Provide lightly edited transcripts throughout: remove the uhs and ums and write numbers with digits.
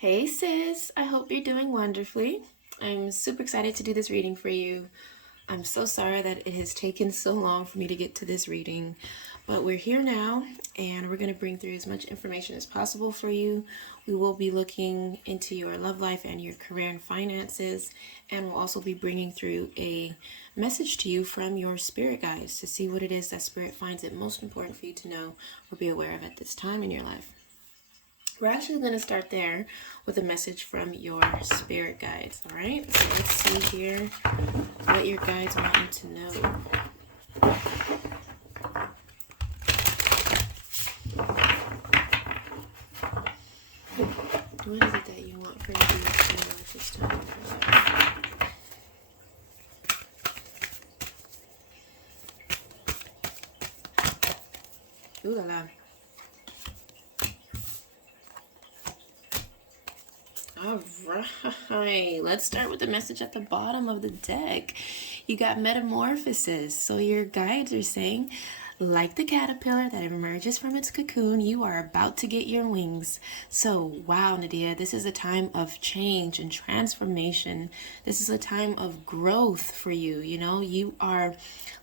Hey sis, I hope you're doing wonderfully. I'm super excited to do this reading for you. I'm so sorry that it has taken so long for me to get to this reading, but we're here now and we're going to bring through as much information as possible for you. We will be looking into your love life and your career and finances, and we'll also be bringing through a message to you from your spirit guides to see what it is that spirit finds it most important for you to know or be aware of at this time in your life. We're actually going to start there with a message from your spirit guides, all right? So let's see here what your guides want you to know. What is it that you want for me to know at this time? Ooh la la. All right, let's start with the message at the bottom of the deck. You got metamorphosis. So your guides are saying, like the caterpillar that emerges from its cocoon, you are about to get your wings. So, wow, Nadia, this is a time of change and transformation. This is a time of growth for you. You know, you are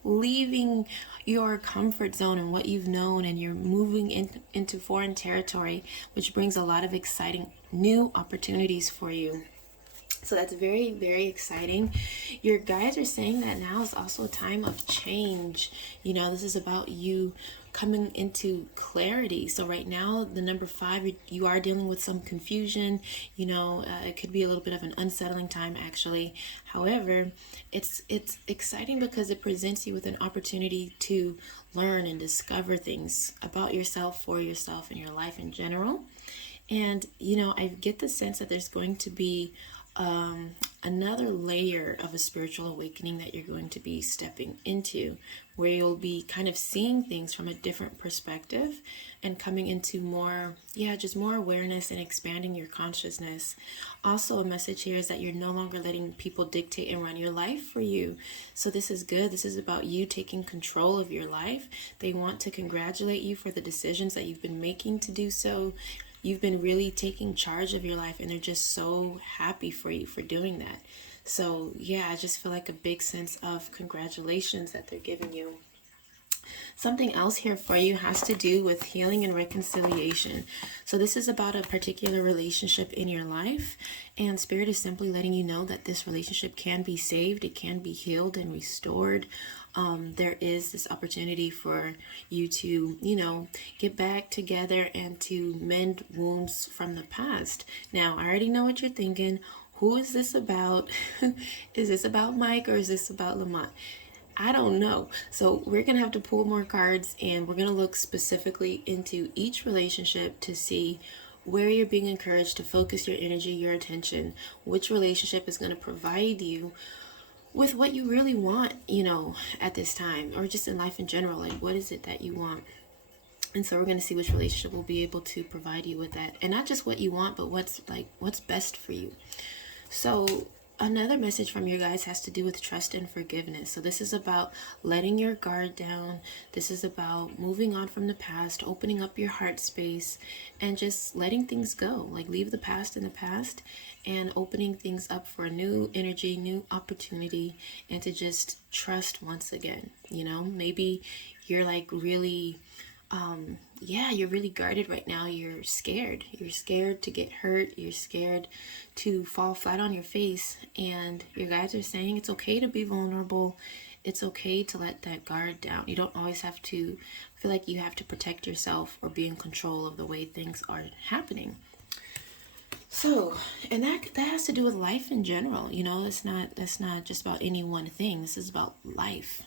leaving your comfort zone and what you've known, and you're moving into foreign territory, which brings a lot of exciting new opportunities for you. So that's very, very exciting. Your guides are saying that now is also a time of change. You know, this is about you coming into clarity. So right now, the number 5, you are dealing with some confusion. You know, it could be a little bit of an unsettling time, actually. However, it's exciting because it presents you with an opportunity to learn and discover things about yourself, for yourself, and your life in general. And, you know, I get the sense that there's going to be another layer of a spiritual awakening that you're going to be stepping into, where you'll be kind of seeing things from a different perspective and coming into more, just more awareness and expanding your consciousness. Also, a message here is that you're no longer letting people dictate and run your life for you. So this is good. This is about you taking control of your life. They want to congratulate you for the decisions that you've been making to do so. You've been really taking charge of your life, and they're just so happy for you for doing that. So I just feel like a big sense of congratulations that they're giving you. Something else here for you has to do with healing and reconciliation. So this is about a particular relationship in your life, and Spirit is simply letting you know that this relationship can be saved, it can be healed and restored. There is this opportunity for you to, get back together and to mend wounds from the past. Now, I already know what you're thinking. Who is this about? Is this about Mike or is this about Lamont? I don't know. So we're going to have to pull more cards, and we're going to look specifically into each relationship to see where you're being encouraged to focus your energy, your attention, which relationship is going to provide you with what you really want, at this time, or just in life in general. Like, what is it that you want? And so we're going to see which relationship will be able to provide you with that. And not just what you want, but what's best for you. So another message from you guys has to do with trust and forgiveness. So this is about letting your guard down. This is about moving on from the past, opening up your heart space, and just letting things go. Like, leave the past in the past and opening things up for a new energy, new opportunity, and to just trust once again. Maybe you're like really you're really guarded right now. You're scared. You're scared to get hurt. You're scared to fall flat on your face. And your guides are saying it's okay to be vulnerable. It's okay to let that guard down. You don't always have to feel like you have to protect yourself or be in control of the way things are happening. So, and that has to do with life in general. That's not just about any one thing. This is about life.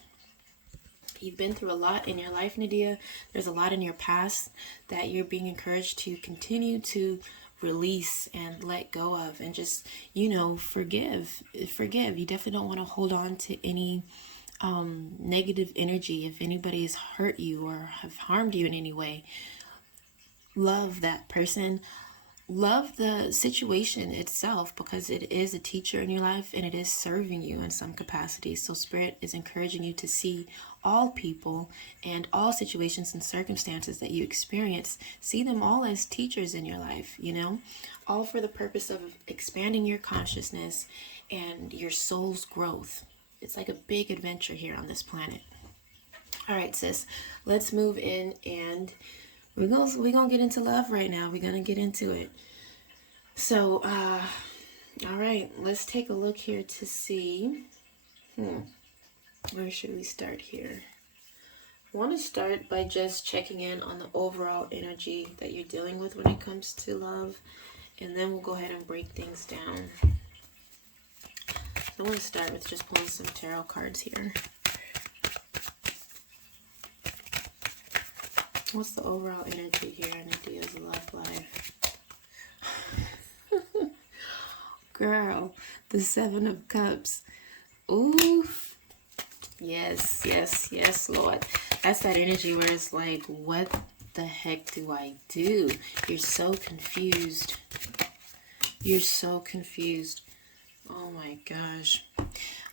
You've been through a lot in your life, Nadia. There's a lot in your past that you're being encouraged to continue to release and let go of, and just, forgive. You definitely don't want to hold on to any negative energy. If anybody has hurt you or have harmed you in any way, love that person. love the situation itself because it is a teacher in your life and it is serving you in some capacity. So Spirit is encouraging you to see all people and all situations and circumstances that you experience, see them all as teachers in your life, you know, all for the purpose of expanding your consciousness and your soul's growth. It's like a big adventure here on this planet. All right, sis, let's move in, and we're gonna get into love right now. We're gonna get into it. So, all right, let's take a look here to see. Where should we start here? I want to start by just checking in on the overall energy that you're dealing with when it comes to love, and then we'll go ahead and break things down. So I want to start with just pulling some tarot cards here. What's the overall energy here in the Dee'S love life? Girl, the Seven of Cups. Ooh. Yes, yes, yes, Lord. That's that energy where it's like, what the heck do I do? You're so confused. You're so confused. Oh my gosh.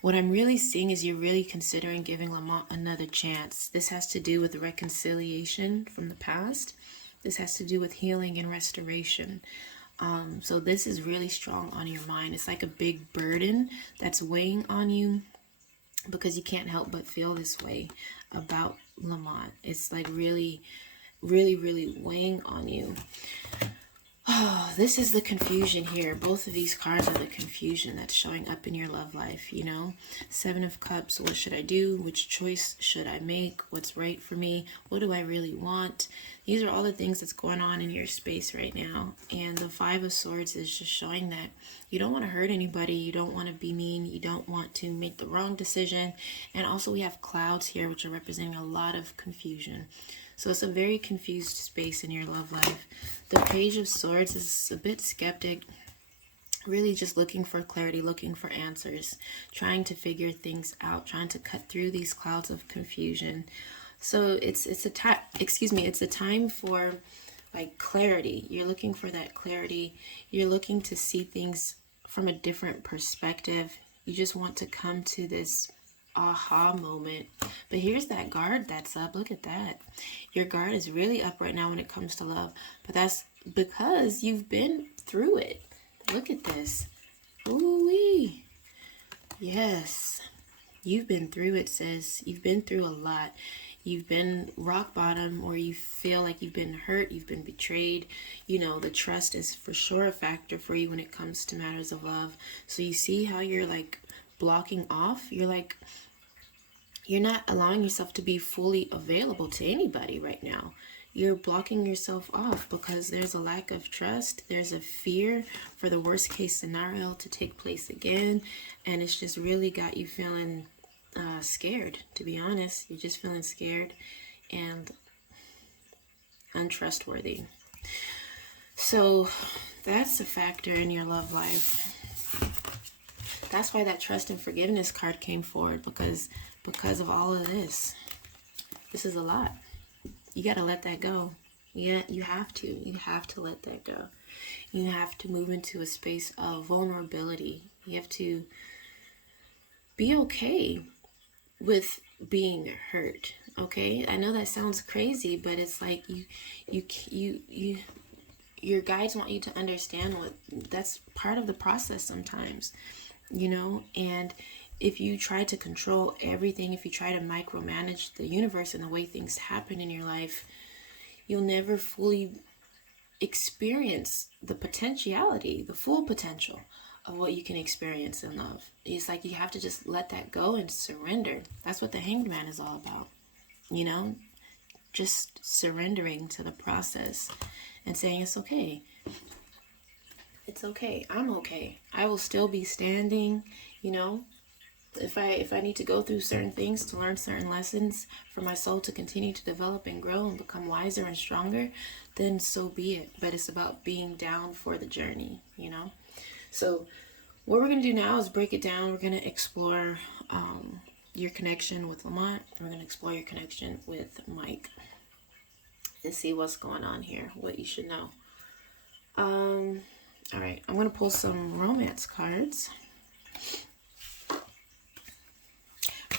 What I'm really seeing is you're really considering giving Lamont another chance. This has to do with reconciliation from the past. This has to do with healing and restoration. So this is really strong on your mind. It's like a big burden that's weighing on you because you can't help but feel this way about Lamont. It's like really, really, really weighing on you. Oh, this is the confusion here. Both of these cards are the confusion that's showing up in your love life, you know? Seven of Cups, what should I do? Which choice should I make? What's right for me? What do I really want? These are all the things that's going on in your space right now. And the Five of Swords is just showing that you don't want to hurt anybody. You don't want to be mean. You don't want to make the wrong decision. And also we have clouds here, which are representing a lot of confusion. So it's a very confused space in your love life. The Page of Swords is a bit skeptic, really just looking for clarity, looking for answers, trying to figure things out, trying to cut through these clouds of confusion. So it's a time for like clarity. You're looking for that clarity. You're looking to see things from a different perspective. You just want to come to this aha moment. But here's that guard that's up. Look at that. Your guard is really up right now when it comes to love, but that's because you've been through it. Look at this. Ooh-wee. Yes, you've been through it, sis. You've been through a lot. You've been rock bottom, or you feel like you've been hurt, you've been betrayed. You know, the trust is for sure a factor for you when it comes to matters of love. So you see how you're like blocking off? You're not allowing yourself to be fully available to anybody right now. You're blocking yourself off because there's a lack of trust. There's a fear for the worst case scenario to take place again. And it's just really got you feeling scared, to be honest. You're just feeling scared and untrustworthy. So that's a factor in your love life. That's why that trust and forgiveness card came forward, because of all of this. This is a lot. You got to let that go. Yeah, you have to. You have to let that go. You have to move into a space of vulnerability. You have to be okay with being hurt. Okay? I know that sounds crazy, but it's like your guides want you to understand that's part of the process sometimes, you know? And if you try to control everything, if you try to micromanage the universe and the way things happen in your life, you'll never fully experience the potentiality, the full potential of what you can experience in love. It's like you have to just let that go and surrender. That's what the Hanged Man is all about, you know? Just surrendering to the process and saying it's okay. It's okay. I'm okay. I will still be standing, you know? If I need to go through certain things to learn certain lessons for my soul to continue to develop and grow and become wiser and stronger, then so be it. But it's about being down for the journey, you know? So what we're going to do now is break it down. We're going to explore your connection with Lamont. We're going to explore your connection with Mike and see what's going on here, what you should know. All right, I'm going to pull some romance cards.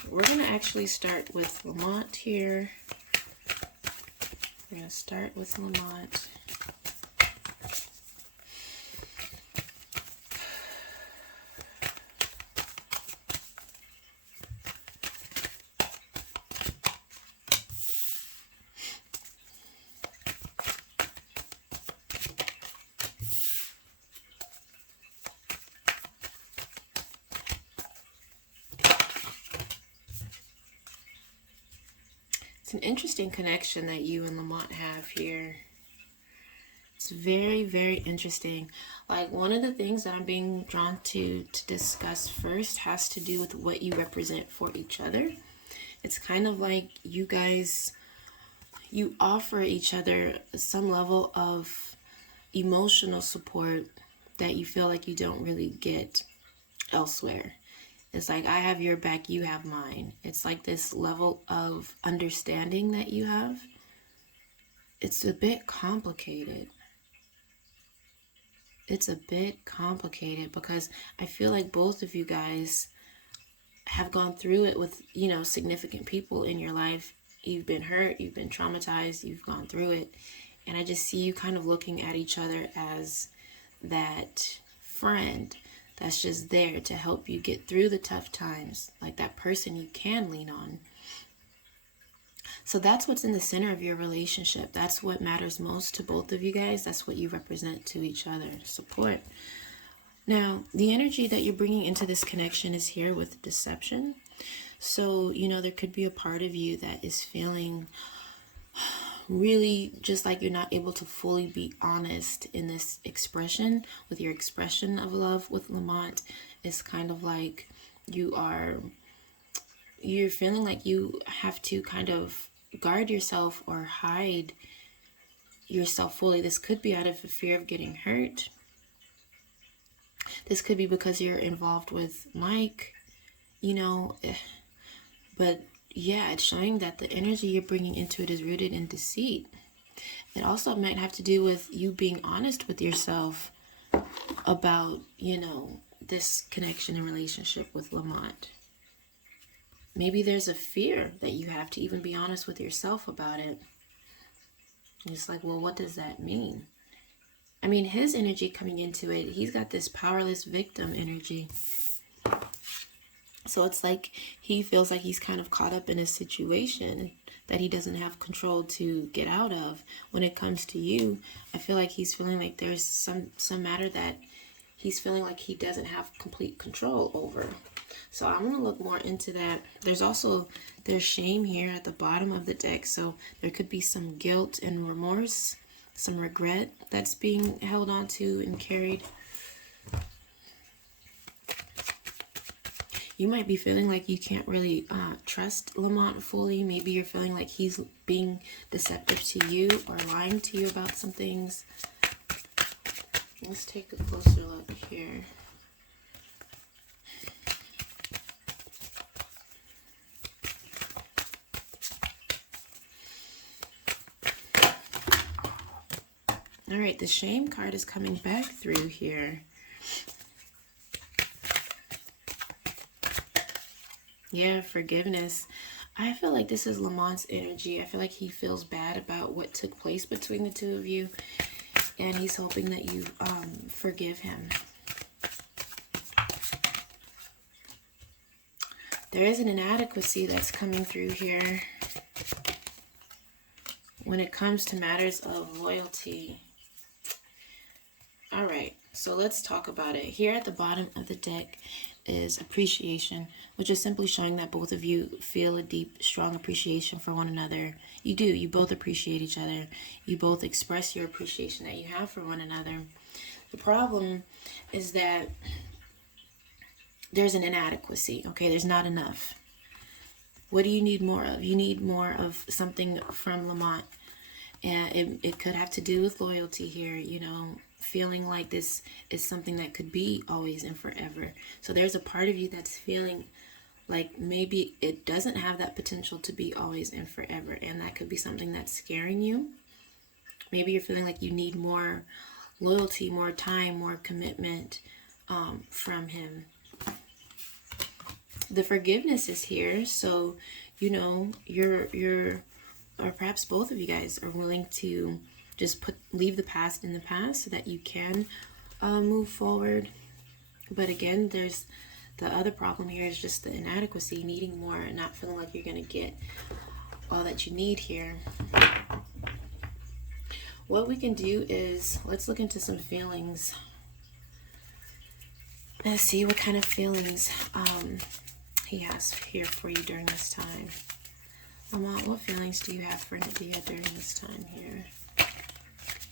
We're going to actually start with Lamont here. We're going to start with Lamont. It's an interesting connection that you and Lamont have here. It's very, very interesting. Like, one of the things that I'm being drawn to discuss first has to do with what you represent for each other. It's kind of like you guys, you offer each other some level of emotional support that you feel like you don't really get elsewhere. It's like, I have your back, you have mine. It's like this level of understanding that you have. It's a bit complicated. It's a bit complicated because I feel like both of you guys have gone through it with, you know, significant people in your life. You've been hurt, you've been traumatized, you've gone through it. And I just see you kind of looking at each other as that friend that's just there to help you get through the tough times, like that person you can lean on. So that's what's in the center of your relationship. That's what matters most to both of you guys. That's what you represent to each other, support. Now, the energy that you're bringing into this connection is here with deception. So, you know, there could be a part of you that is feeling really just like you're not able to fully be honest in this expression. With your expression of love with Lamont, it's kind of like you're feeling like you have to kind of guard yourself or hide yourself fully. This could be out of the fear of getting hurt. This could be because you're involved with Mike, you know, but yeah, it's showing that the energy you're bringing into it is rooted in deceit. It also might have to do with you being honest with yourself about, you know, this connection and relationship with Lamont. Maybe there's a fear that you have to even be honest with yourself about it. And it's like, well, what does that mean? I mean, his energy coming into it, he's got this powerless victim energy. So it's like he feels like he's kind of caught up in a situation that he doesn't have control to get out of. When it comes to you, I feel like he's feeling like there's some matter that he's feeling like he doesn't have complete control over. So I'm going to look more into that. There's shame here at the bottom of the deck. So there could be some guilt and remorse, some regret that's being held on to and carried. You might be feeling like you can't really trust Lamont fully. Maybe you're feeling like he's being deceptive to you or lying to you about some things. Let's take a closer look here. All right, the shame card is coming back through here. Yeah, forgiveness. I feel like this is Lamont's energy. I feel like he feels bad about what took place between the two of you. And he's hoping that you forgive him. There is an inadequacy that's coming through here when it comes to matters of loyalty. All right, so let's talk about it. Here at the bottom of the deck is appreciation, which is simply showing that both of you feel a deep, strong appreciation for one another. You do. You both appreciate each other. You both express your appreciation that you have for one another. The problem is that there's an inadequacy, okay? There's not enough. What do you need more of? You need more of something from Lamont. And it could have to do with loyalty here, you know, feeling like this is something that could be always and forever. So there's a part of you that's feeling like maybe it doesn't have that potential to be always and forever. And that could be something that's scaring you. Maybe you're feeling like you need more loyalty, more time, more commitment from him. The forgiveness is here, so you know you're or perhaps both of you guys are willing to just leave the past in the past so that you can move forward. But again, there's the other problem here is just the inadequacy, needing more and not feeling like you're going to get all that you need here. What we can do is let's look into some feelings. Let's see what kind of feelings he has here for you during this time. What feelings do you have for Nadia during this time here?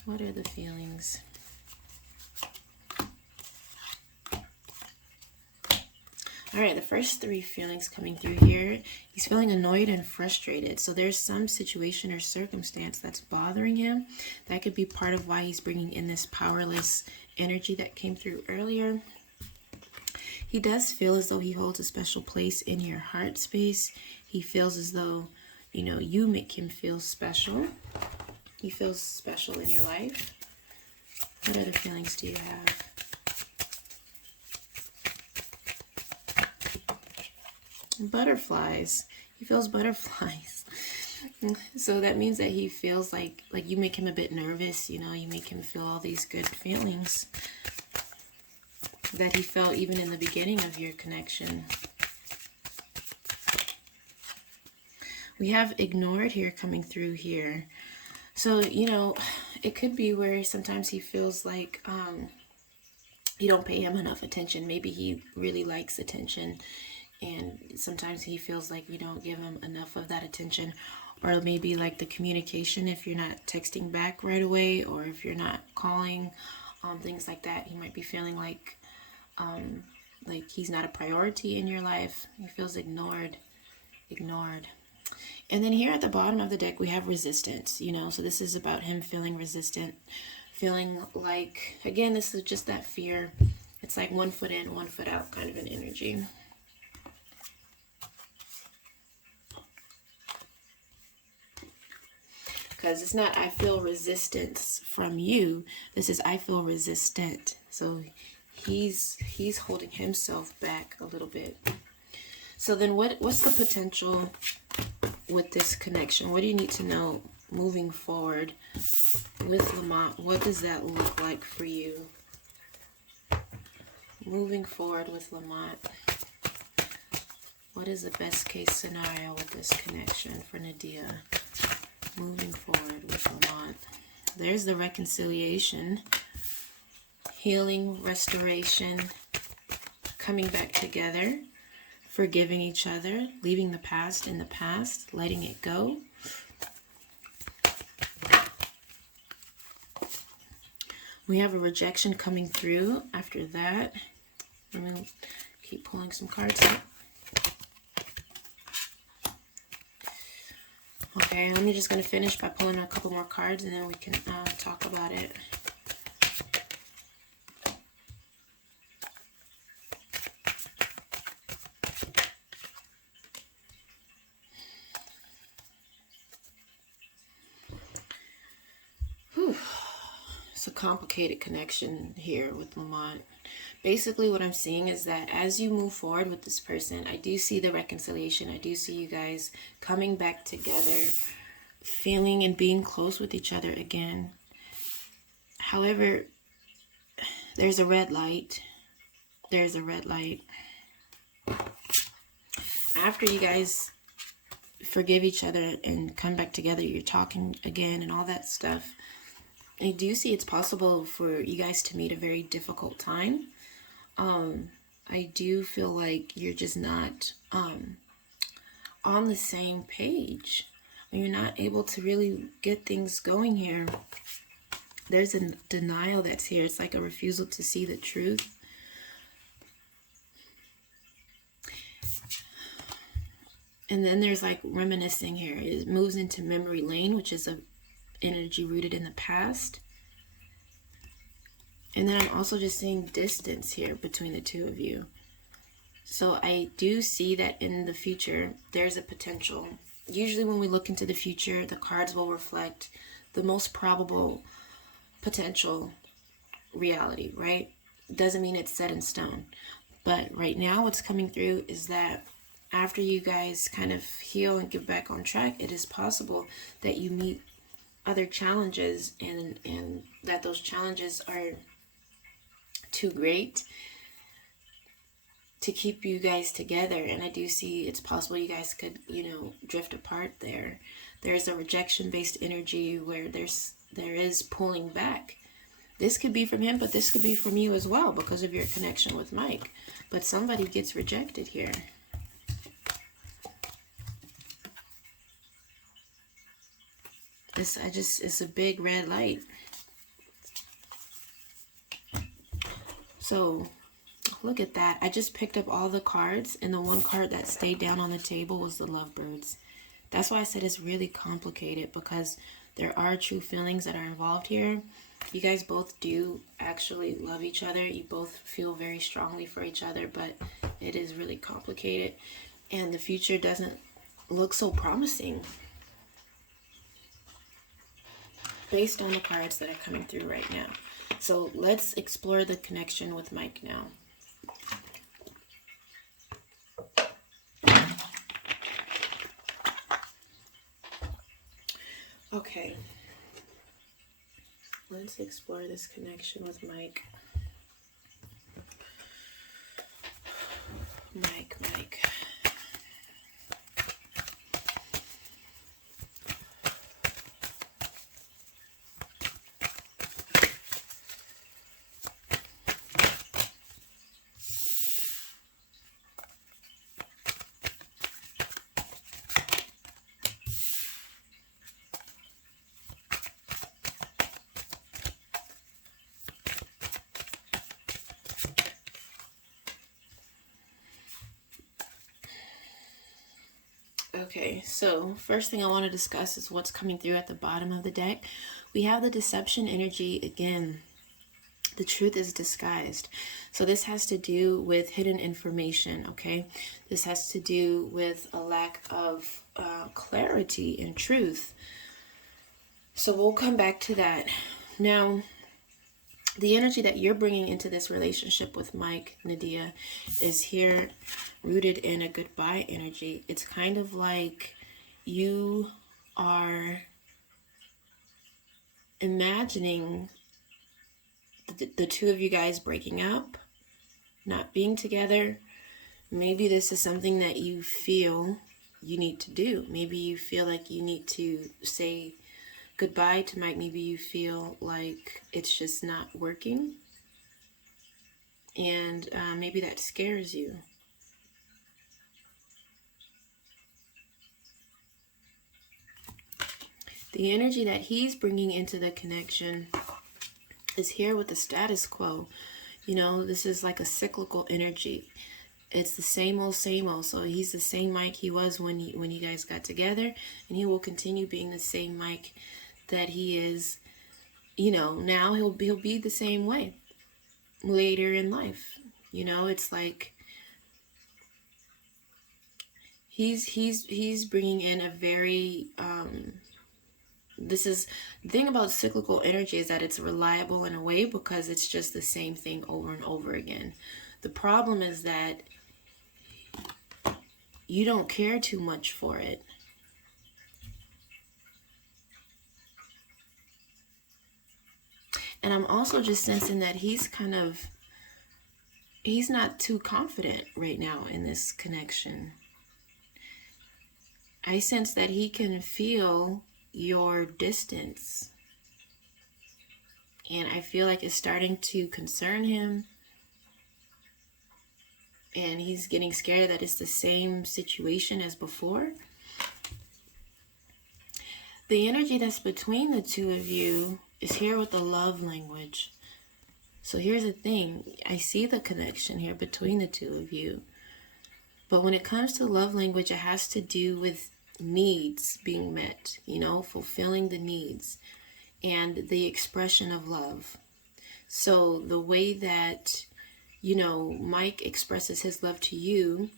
What are the feelings? All right, the first three feelings coming through here, he's feeling annoyed and frustrated. So there's some situation or circumstance that's bothering him. That could be part of why he's bringing in this powerless energy that came through earlier. He does feel as though he holds a special place in your heart space. He feels as though, you know, you make him feel special. He feels special in your life. What other feelings do you have? Butterflies. He feels butterflies. So that means that he feels like you make him a bit nervous, you know, you make him feel all these good feelings that he felt even in the beginning of your connection. We have ignored here coming through here. So, you know, it could be where sometimes he feels like you don't pay him enough attention. Maybe he really likes attention, and sometimes he feels like you don't give him enough of that attention. Or maybe like the communication, if you're not texting back right away, or if you're not calling, things like that. He might be feeling like he's not a priority in your life. He feels ignored. And then here at the bottom of the deck, we have resistance, you know, so this is about him feeling resistant, feeling like, again, this is just that fear. It's like 1 foot in, 1 foot out kind of an energy. Because it's not, I feel resistance from you. This is, I feel resistant. So he's holding himself back a little bit. So then what's the potential with this connection? What do you need to know moving forward with Lamont? What does that look like for you? Moving forward with Lamont. What is the best case scenario with this connection for Nadia? Moving forward with Lamont. There's the reconciliation, healing, restoration, coming back together, forgiving each other, leaving the past in the past, letting it go. We have a rejection coming through after that. I'm going to keep pulling some cards out. Okay, I'm just going to finish by pulling a couple more cards, and then we can talk about it. Whew. It's a complicated connection here with Lamont. Basically, what I'm seeing is that as you move forward with this person, I do see the reconciliation. I do see you guys coming back together, feeling and being close with each other again. However, there's a red light. There's a red light. After you guys forgive each other and come back together, you're talking again and all that stuff. I do see it's possible for you guys to meet a very difficult time. I do feel like you're just not on the same page. You're not able to really get things going here. There's a denial that's here. It's like a refusal to see the truth. And then there's like reminiscing here. It moves into memory lane, which is a energy rooted in the past. And then I'm also just seeing distance here between the two of you. So I do see that in the future, there's a potential. Usually when we look into the future, the cards will reflect the most probable potential reality, right? Doesn't mean it's set in stone. But right now, what's coming through is that after you guys kind of heal and get back on track, it is possible that you meet other challenges, and that those challenges are too great to keep you guys together. And I do see it's possible you guys could, drift apart there. There's a rejection based energy where there is pulling back. This could be from him, but this could be from you as well because of your connection with Mike. But somebody gets rejected here. It's a big red light. So look at that. I just picked up all the cards, and the one card that stayed down on the table was the lovebirds. That's why I said it's really complicated, because there are true feelings that are involved here. You guys both do actually love each other. You both feel very strongly for each other, but it is really complicated. And the future doesn't look so promising based on the cards that are coming through right now. So let's explore the connection with Mike now. Okay. Let's explore this connection with Mike. Mike. Okay, so first thing I want to discuss is what's coming through at the bottom of the deck. We have the deception energy again. The truth is disguised. So this has to do with hidden information, okay? This has to do with a lack of clarity and truth. So we'll come back to that. Now, the energy that you're bringing into this relationship with Mike, Nadia, is here rooted in a goodbye energy. It's kind of like you are imagining the two of you guys breaking up, not being together. Maybe this is something that you feel you need to do. Maybe you feel like you need to say goodbye to Mike. Maybe you feel like it's just not working, and maybe that scares you. The energy that he's bringing into the connection is here with the status quo. This is like a cyclical energy. It's the same old, same old. So he's the same Mike he was when you guys got together, and he will continue being the same Mike that he is. Now he'll be the same way later in life. It's like he's bringing in a very this is the thing about cyclical energy, is that it's reliable in a way because it's just the same thing over and over again. The problem is that you don't care too much for it. And I'm also just sensing that he's not too confident right now in this connection. I sense that he can feel your distance. And I feel like it's starting to concern him. And he's getting scared that it's the same situation as before. The energy that's between the two of you is here with the love language. So here's the thing. I see the connection here between the two of you. But when it comes to love language, it has to do with needs being met, fulfilling the needs and the expression of love. So the way that, Mike expresses his love to you,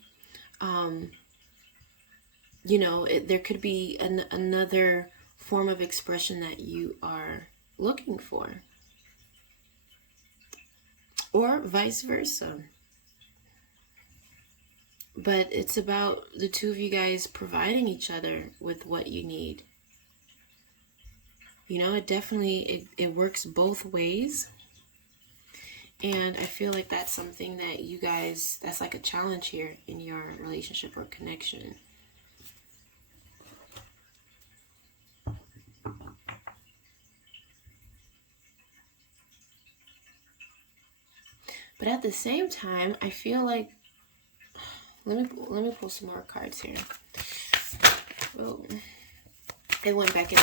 there could be another form of expression that you are looking for. or vice versa. But it's about the two of you guys providing each other with what you need. You know, it definitely, it works both ways. And I feel like that's something that you guys, that's like a challenge here in your relationship or connection. But at the same time, I feel like, let me pull some more cards here. Oh, it went back in.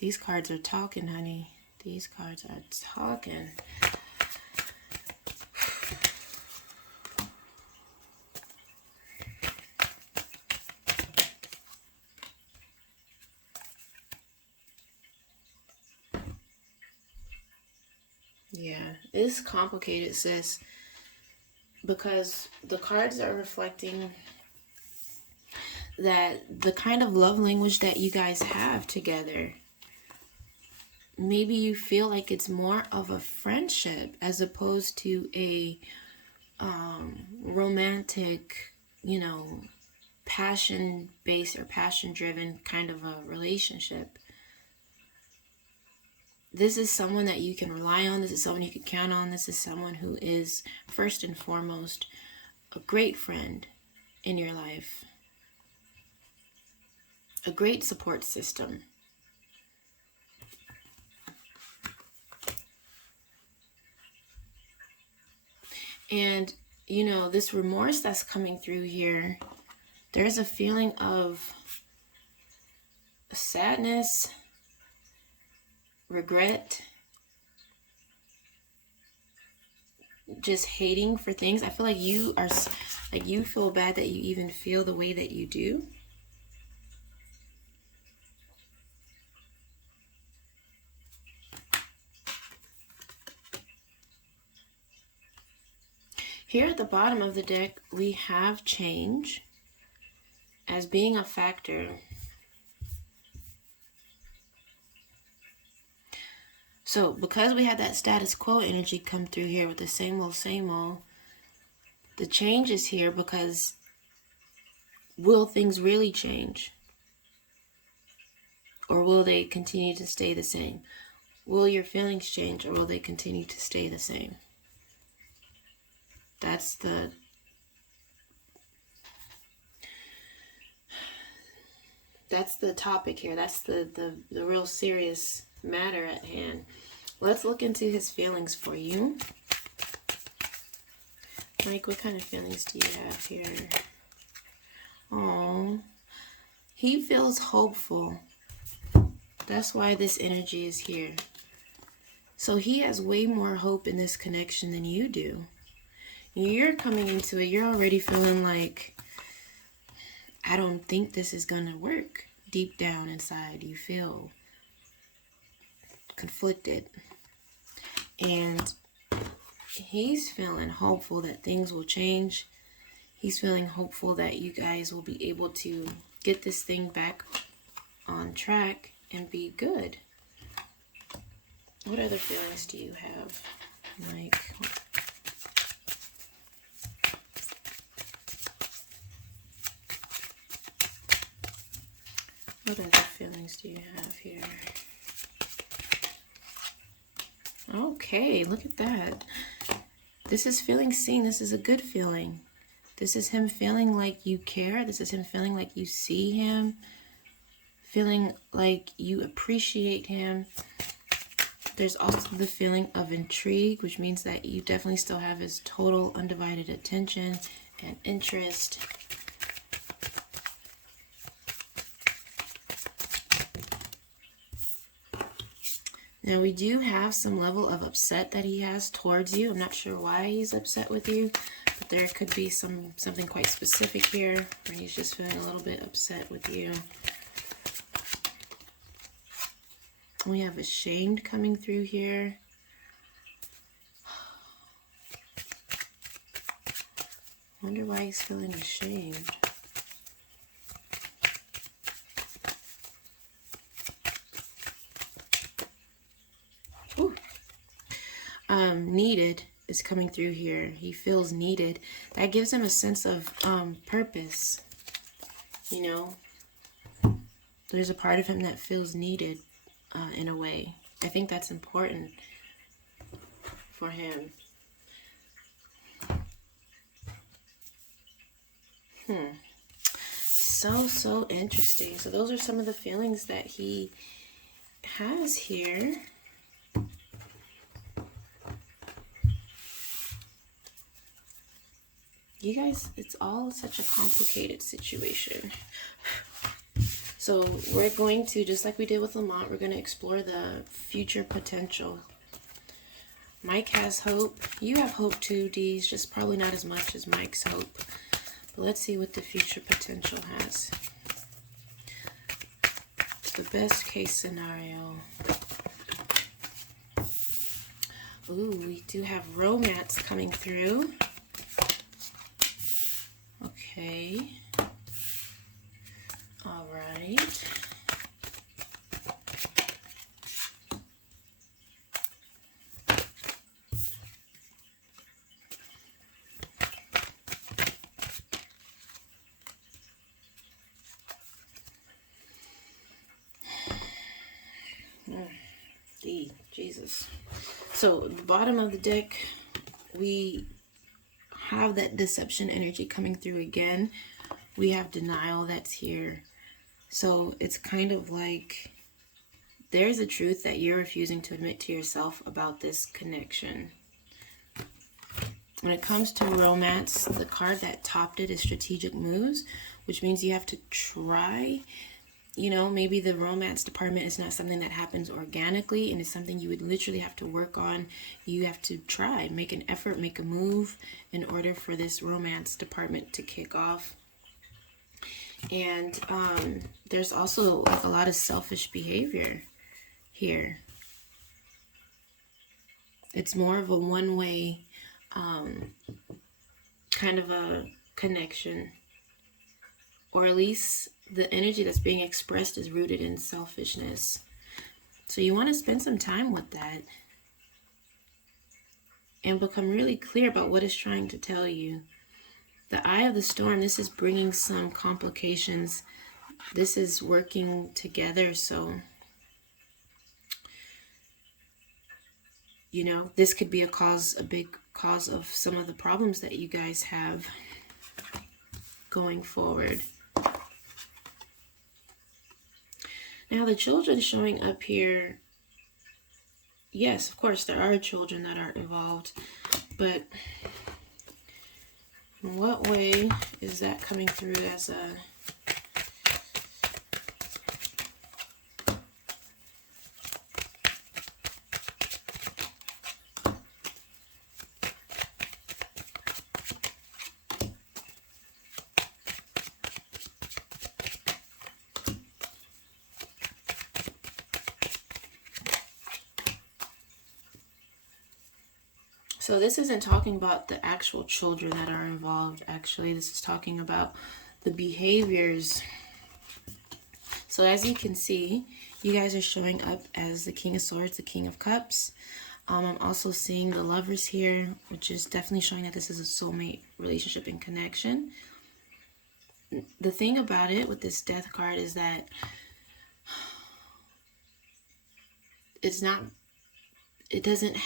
These cards are talking, honey. These cards are talking. Yeah, it's complicated, sis, because the cards are reflecting that the kind of love language that you guys have together, maybe you feel like it's more of a friendship as opposed to a romantic, you know, passion-based or passion-driven kind of a relationship. This is someone that you can rely on. This is someone you can count on. This is someone who is, first and foremost, a great friend in your life. A great support system. And, you know, this remorse that's coming through here, there's a feeling of sadness, regret, just hating for things. I feel like you are, like, you feel bad that you even feel the way that you do. Here at the bottom of the deck, we have change as being a factor. So because we had that status quo energy come through here with the same old, the change is here because will things really change? Or will they continue to stay the same? Will your feelings change or will they continue to stay the same? That's the topic here. That's the real serious matter at hand. Let's look into his feelings for you. Mike, what kind of feelings do you have here? Oh, he feels hopeful. That's why this energy is here. So he has way more hope in this connection than you do. You're coming into it, you're already feeling like, I don't think this is going to work. Deep down inside, you feel conflicted. And he's feeling hopeful that things will change. He's feeling hopeful that you guys will be able to get this thing back on track and be good. What other feelings do you have, Mike? What other feelings do you have here? Okay, look at that. This is feeling seen. This is a good feeling. This is him feeling like you care. This is him feeling like you see him. Feeling like you appreciate him. There's also the feeling of intrigue, which means that you definitely still have his total undivided attention and interest. Now we do have some level of upset that he has towards you. I'm not sure why he's upset with you, but there could be something quite specific here where he's just feeling a little bit upset with you. We have ashamed coming through here. Wonder why he's feeling ashamed. Ooh. needed is coming through here. He feels needed. That gives him a sense of purpose. You know, there's a part of him that feels needed in a way. I think that's important for him. So interesting. So those are some of the feelings that he has here. You guys, it's all such a complicated situation. So we're going to, just like we did with Lamont, we're going to explore the future potential. Mike has hope. You have hope too, Dee's, just probably not as much as Mike's hope. But let's see what the future potential has. The best case scenario. Ooh, we do have romance coming through. Okay. All right. Jesus. So the bottom of the deck, we have that deception energy coming through again. We have denial that's here. So it's kind of like there's a truth that you're refusing to admit to yourself about this connection. When it comes to romance, the card that topped it is strategic moves, which means you have to try. You know, maybe the romance department is not something that happens organically, and it's something you would literally have to work on. You have to try, make an effort, make a move in order for this romance department to kick off. And there's also like a lot of selfish behavior here. It's more of a one-way kind of a connection, or at least the energy that's being expressed is rooted in selfishness. So you want to spend some time with that and become really clear about what it's trying to tell you. The eye of the storm, this is bringing some complications. This is working together. So, you know, this could be a big cause of some of the problems that you guys have going forward. Now, the children showing up here, yes, of course, there are children that are involved, but in what way is that coming through as a... So this isn't talking about the actual children that are involved, actually. This is talking about the behaviors. So as you can see, you guys are showing up as the King of Swords, the King of Cups. I'm also seeing the Lovers here, which is definitely showing that this is a soulmate relationship and connection. The thing about it with this Death card is that it doesn't...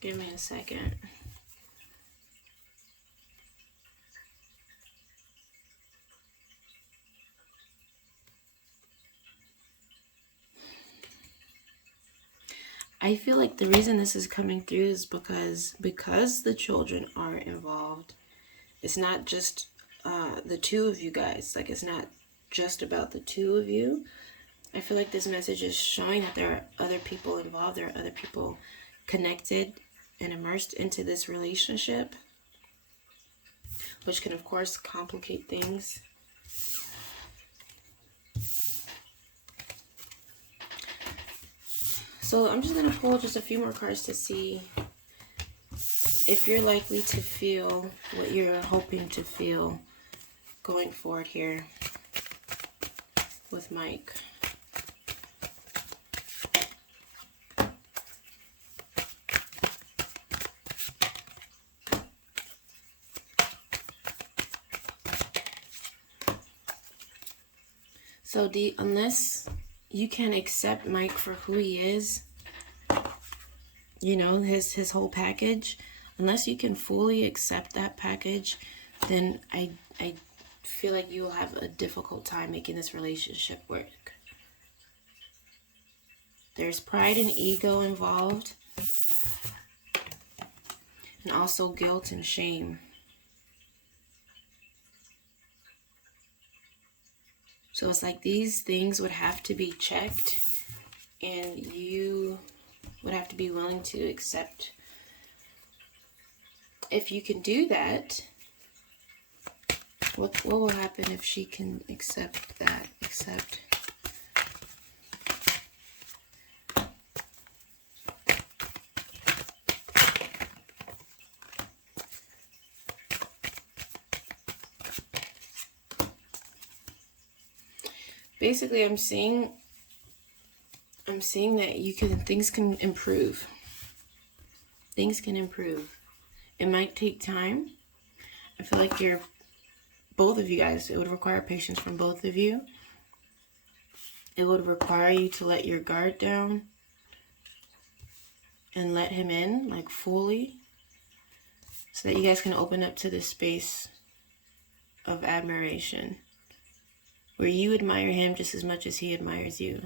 Give me a second. I feel like the reason this is coming through is because the children are involved. It's not just the two of you guys. Like, it's not just about the two of you. I feel like this message is showing that there are other people involved. There are other people connected and immersed into this relationship, which can, of course, complicate things. So I'm just going to pull just a few more cards to see if you're likely to feel what you're hoping to feel going forward here with Mike. So Dee, unless you can accept Mike for who he is, you know, his whole package, unless you can fully accept that package, then I feel like you will have a difficult time making this relationship work. There's pride and ego involved, and also guilt and shame. So it's like these things would have to be checked, and you would have to be willing to accept. If you can do that, what will happen if she can accept that? Basically, I'm seeing that things can improve. Things can improve. It might take time. I feel like both of you guys, it would require patience from both of you. It would require you to let your guard down and let him in, like, fully, so that you guys can open up to this space of admiration where you admire him just as much as he admires you.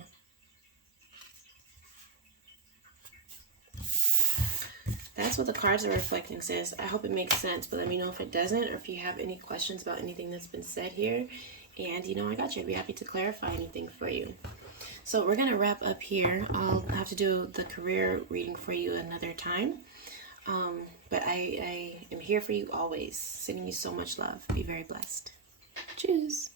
That's what the cards are reflecting, sis. I hope it makes sense, but let me know if it doesn't, or if you have any questions about anything that's been said here. And you know, I got you. I'd be happy to clarify anything for you. So we're going to wrap up here. I'll have to do the career reading for you another time. But I am here for you always. Sending you so much love. Be very blessed. Cheers.